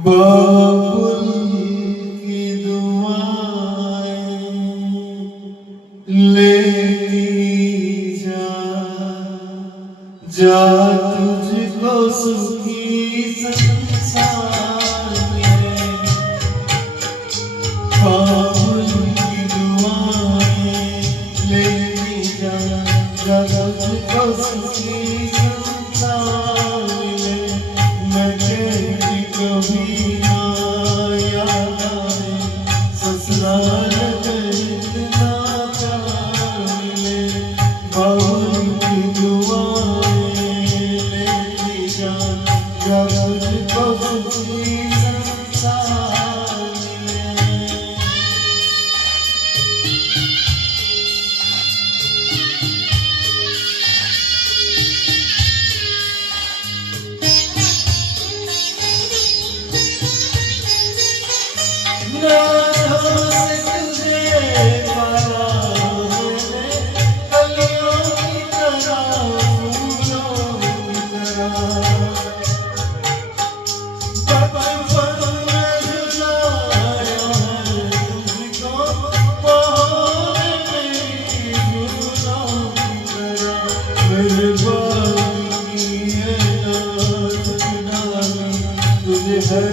बाबुल की दुआएं लेती जा, जा तुझको सुखी संसार में। बाबुल की दुआएं लेती जा, जा तुझको सुखी संसार में। मैं कहती कभी ना याद आए ससुराल में इतना प्यार मिले। बाबुल की दुआएं लेती जा, जा तुझको सुखी संसार मिले। नाथों से तुझे पाया मैंने, कलियों की तरह फूलों की तरह। बचपन में झुलाया तुझको मोहरे मेरी झूलों की तरह। मेरे बाल की है नाच डाली तुझे हर